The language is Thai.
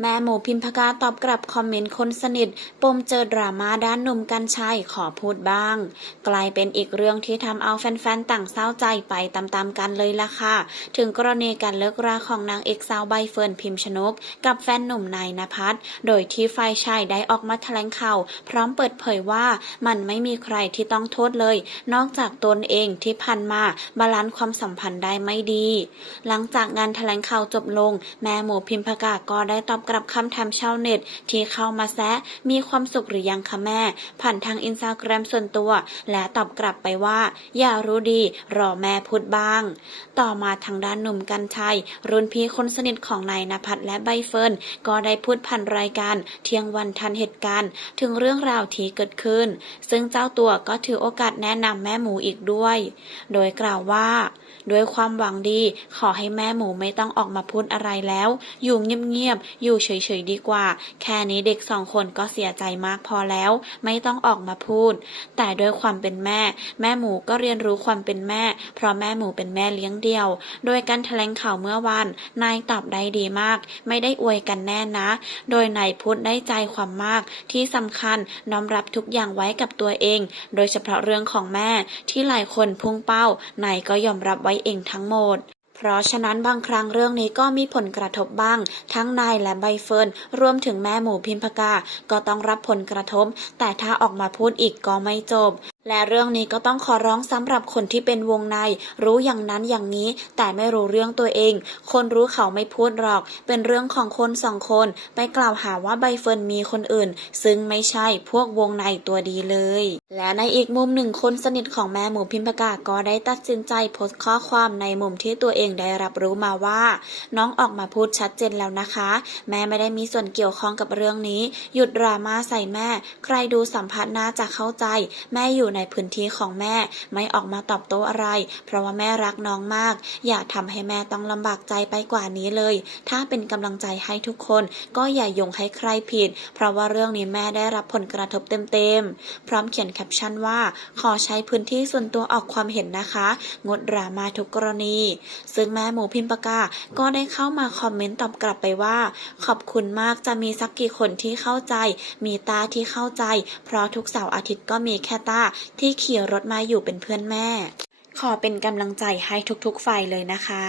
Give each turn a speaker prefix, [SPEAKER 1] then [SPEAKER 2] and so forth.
[SPEAKER 1] แม่หมูพิมพกาตอบกลับคอมเมนต์คนสนิท ปมเจอดราม่าด้านหนุ่มกัญชัยขอพูดบ้าง กลายเป็นอีกเรื่องที่ทำเอาแฟนๆ ต่างเศร้าใจไปตามๆกันเลยล่ะค่ะ ถึงกรณีการเลิกราของนางเอกสาวใบเฟิร์นพิมชนก กับแฟนหนุ่มนายนภัสโดยที่ฝ่ายชายได้ออกมาแถลงข่าวพร้อมเปิดเผยว่ามันไม่มีใครที่ต้องโทษเลย นอกจากตนเองที่พันมาบาลานซ์ความสัมพันธ์ได้ไม่ดี หลังจากงานแถลงข่าวจบลง แม่หมูพิมพกาก็ได้ตอบกลับคำถามชาวเน็ต ที่เข้ามาแซะมีความสุขหรือยังคะแม่ ผ่านทางอินสตาแกรมส่วนตัว และตอบกลับไปว่า อย่ารู้ดี รอแม่พูดบ้าง ต่อมาทางด้านหนุ่มกัญชัย รุ่นพี่คนสนิทของนายนภัสและใบเฟิร์นก็ได้พูดผ่านรายการเที่ยงวันทันเหตุการณ์ ถึงเรื่องราวที่เกิดขึ้น ซึ่งเจ้าตัวก็ถือโอกาสแนะนำแม่หมูอีกด้วย โดยกล่าวว่าด้วยความหวังดี ขอให้แม่หมูไม่ต้องออกมาพูดอะไรแล้ว อยู่เงียบๆอยู่เฉยๆดีกว่า แค่นี้เด็กสองคนก็เสียใจมากพอแล้ว ไม่ต้องออกมาพูด แต่ด้วยความเป็นแม่ แม่หมูก็เรียนรู้ความเป็นแม่ เพราะแม่หมูเป็นแม่เลี้ยงเดี่ยว โดยการแถลงข่าวเมื่อวานนายตอบได้ดีมาก ไม่ได้อวยกันแน่นะ โดยนายพูดได้ใจความมาก ที่สำคัญน้อมรับทุกอย่างไว้กับตัวเอง โดยเฉพาะเรื่องของแม่ที่หลายคนพุ่งเป้านายก็ยอมรับไว้เองทั้งหมด เพราะฉะนั้นบางครั้งเรื่องนี้ก็มีผลกระทบบ้าง ทั้งนายและใบเฟิร์นรวมถึงแม่หมูพิมพกา ก็ต้องรับผลกระทบ แต่ถ้าออกมาพูดอีกก็ไม่จบ และเรื่องนี้ก็ต้องขอร้องสำหรับคนที่เป็นวงใน รู้อย่างนั้นอย่างนี้ แต่ไม่รู้เรื่องตัวเอง คนรู้เขาไม่พูดหรอก เป็นเรื่องของคนสองคน ไปกล่าวหาว่าใบเฟิร์นมีคนอื่น ซึ่งไม่ใช่พวกวงในตัวดีเลย และในอีกมุมหนึ่งคนสนิทของแม่หมูพิมพกาก็ได้ตัดสินใจโพสต์ข้อความในมุมที่ตัวเองได้รับรู้มาว่า น้องออกมาพูดชัดเจนแล้วนะคะ แม่ไม่ได้มีส่วนเกี่ยวข้องกับเรื่องนี้ หยุดดราม่าใส่แม่ ใครดูสัมภาษณ์น่าจะเข้าใจ แม่อยู่ในพื้นที่ของแม่ไม่ออกมาตอบโต้อะไร เพราะว่าแม่รักน้องมาก อย่าทำให้แม่ต้องลำบากใจไปกว่านี้เลย ถ้าเป็นกำลังใจให้ทุกคน ก็อย่าโยงให้ใครผิด เพราะว่าเรื่องนี้แม่ได้รับผลกระทบเต็มๆ พร้อมเขียนแคปชั่นว่า ขอใช้พื้นที่ส่วนตัวออกความเห็นนะคะ งดดราม่าทุกกรณี ซึ่งแม่หมูพิมพ์ปากาก็ได้เข้ามาคอมเมนต์ตอบกลับไปว่า ขอบคุณมากจะมีสักกี่คนที่เข้าใจ มีตาที่เข้าใจ เพราะทุกเสาร์อาทิตย์ก็มีแค่ตาที่ขี่รถมาอยู่เป็นเพื่อนแม่ ขอเป็นกำลังใจให้ทุกๆฝ่ายเลยนะคะ